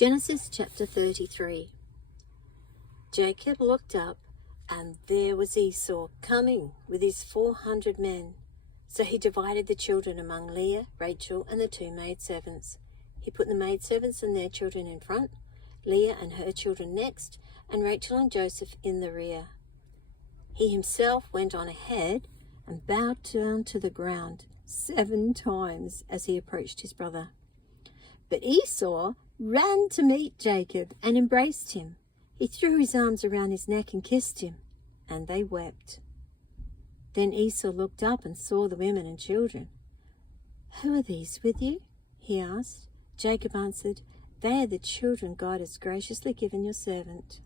Genesis chapter 33. Jacob looked up, and there was Esau coming with his 400 men. So he divided the children among Leah, Rachel, and the two maidservants. He put the maidservants and their children in front, Leah and her children next, and Rachel and Joseph in the rear. He himself went on ahead and bowed down to the ground 7 times as he approached his brother. But Esau ran to meet Jacob and embraced him. He threw his arms around his neck and kissed him, and they wept. Then Esau looked up and saw the women and children. "Who are these with you?" he asked. Jacob answered, "They are the children God has graciously given your servant."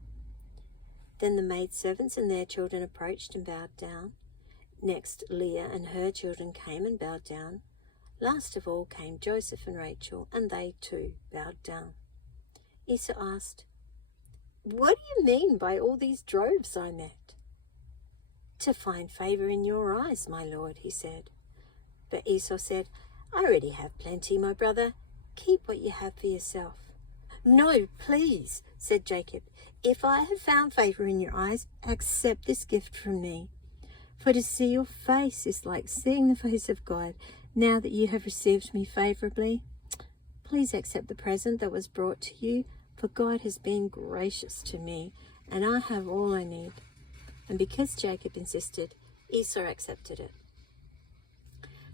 Then the maidservants and their children approached and bowed down. Next Leah and her children came and bowed down. Last of all came Joseph and Rachel, and they too bowed down. Esau asked, "What do you mean by all these droves I met?" "To find favor in your eyes, my lord," he said. But Esau said, "I already have plenty, my brother. Keep what you have for yourself." "No, please," said Jacob. "If I have found favor in your eyes, accept this gift from me. For to see your face is like seeing the face of God. Now that you have received me favorably, please accept the present that was brought to you, for God has been gracious to me, and I have all I need." And because Jacob insisted, Esau accepted it.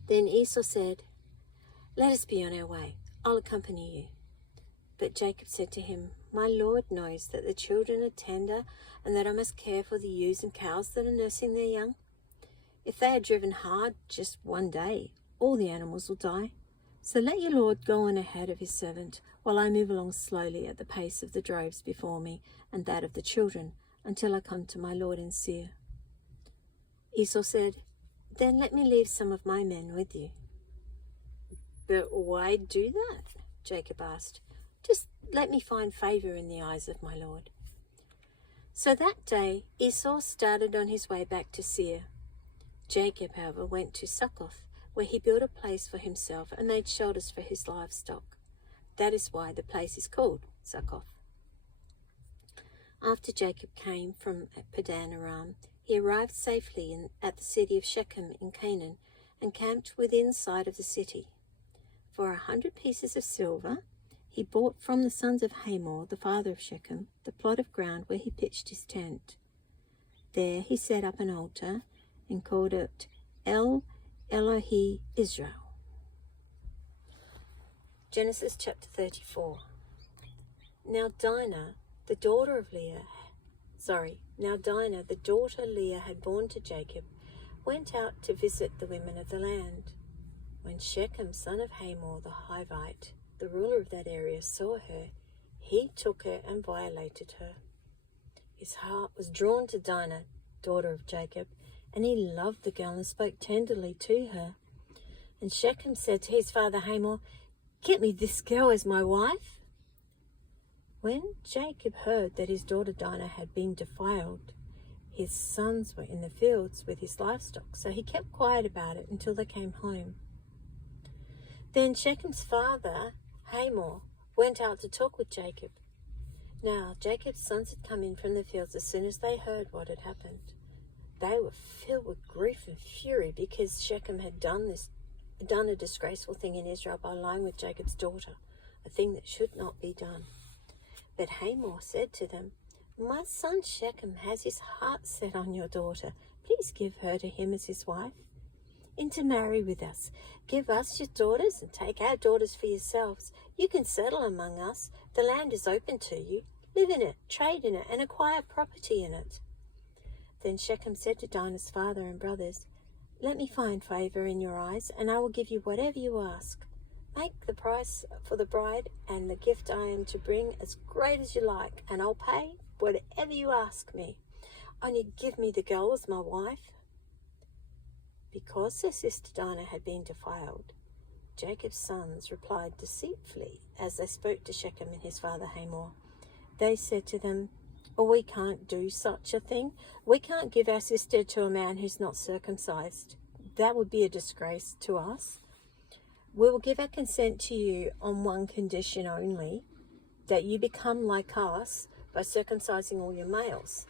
Then Esau said, "Let us be on our way. I'll accompany you." But Jacob said to him, "My Lord knows that the children are tender, and that I must care for the ewes and cows that are nursing their young. If they are driven hard just one day, all the animals will die. So let your Lord go on ahead of his servant, while I move along slowly at the pace of the droves before me and that of the children, until I come to my Lord in Seir." Esau said, "Then let me leave some of my men with you." "But why do that?" Jacob asked. "Just let me find favor in the eyes of my Lord." So that day Esau started on his way back to Seir. Jacob, however, went to Succoth, where he built a place for himself and made shelters for his livestock. That is why the place is called Succoth. After Jacob came from Padan Aram, he arrived safely at the city of Shechem in Canaan and camped within sight of the city. For 100 pieces of silver, he bought from the sons of Hamor, the father of Shechem, the plot of ground where he pitched his tent. There he set up an altar and called it El Elohe Israel. Genesis chapter 34. Now Dinah, the daughter Leah had born to Jacob, went out to visit the women of the land. When Shechem, son of Hamor the Hivite, the ruler of that area, saw her, he took her and violated her. His heart was drawn to Dinah, daughter of Jacob, and he loved the girl and spoke tenderly to her. And Shechem said to his father Hamor, "Get me this girl as my wife." When Jacob heard that his daughter Dinah had been defiled, his sons were in the fields with his livestock, so he kept quiet about it until they came home. Then Shechem's father Hamor went out to talk with Jacob. Now Jacob's sons had come in from the fields as soon as they heard what had happened. They were filled with grief and fury because Shechem had done a disgraceful thing in Israel by lying with Jacob's daughter, a thing that should not be done. But Hamor said to them, "My son Shechem has his heart set on your daughter. Please give her to him as his wife. Intermarry with us. Give us your daughters and take our daughters for yourselves. You can settle among us. The land is open to you. Live in it, trade in it, and acquire property in it." Then Shechem said to Dinah's father and brothers, "Let me find favor in your eyes, and I will give you whatever you ask. Make the price for the bride and the gift I am to bring as great as you like, and I'll pay whatever you ask me. Only give me the girl as my wife." Because their sister Dinah had been defiled, Jacob's sons replied deceitfully as they spoke to Shechem and his father Hamor. They said to them, "We can't do such a thing. We can't give our sister to a man who's not circumcised. That would be a disgrace to us. We will give our consent to you on one condition only, that you become like us by circumcising all your males.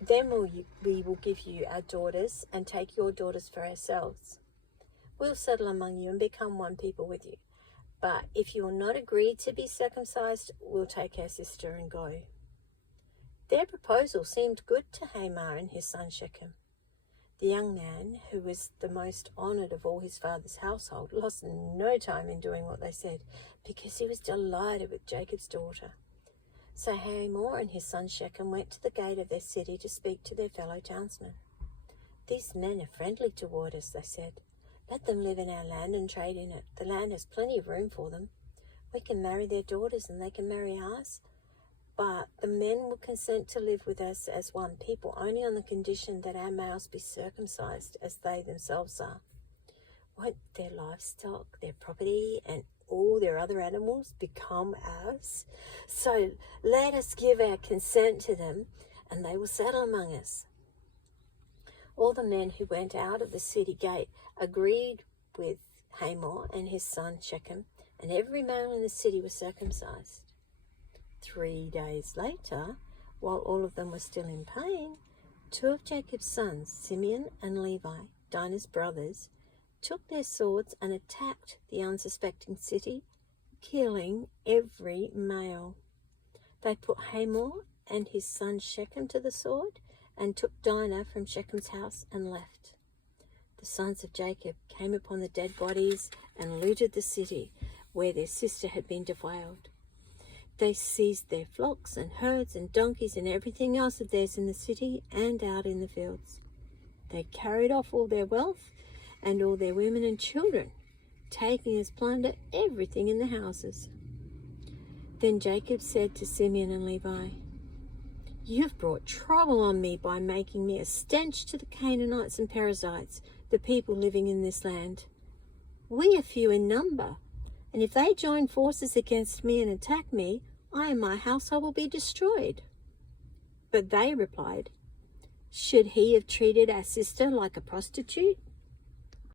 Then we will give you our daughters and take your daughters for ourselves. We'll settle among you and become one people with you. But if you will not agree to be circumcised, we'll take our sister and go." Their proposal seemed good to Hamor and his son Shechem. The young man, who was the most honoured of all his father's household, lost no time in doing what they said, because he was delighted with Jacob's daughter. So Hamor and his son Shechem went to the gate of their city to speak to their fellow townsmen. "These men are friendly toward us," they said. "Let them live in our land and trade in it. The land has plenty of room for them. We can marry their daughters and they can marry ours. But the men will consent to live with us as one people only on the condition that our males be circumcised as they themselves are. Won't their livestock, their property, and all their other animals become ours? So let us give our consent to them and they will settle among us." All the men who went out of the city gate agreed with Hamor and his son Shechem, and every male in the city was circumcised. 3 days later, while all of them were still in pain, 2 of Jacob's sons, Simeon and Levi, Dinah's brothers, took their swords and attacked the unsuspecting city, killing every male. They put Hamor and his son Shechem to the sword and took Dinah from Shechem's house and left. The sons of Jacob came upon the dead bodies and looted the city where their sister had been defiled. They seized their flocks and herds and donkeys and everything else of theirs in the city and out in the fields. They carried off all their wealth and all their women and children, taking as plunder everything in the houses. Then Jacob said to Simeon and Levi, "You've brought trouble on me by making me a stench to the Canaanites and Perizzites, the people living in this land. We are few in number, and if they join forces against me and attack me, I and my household will be destroyed." But they replied, "Should he have treated our sister like a prostitute?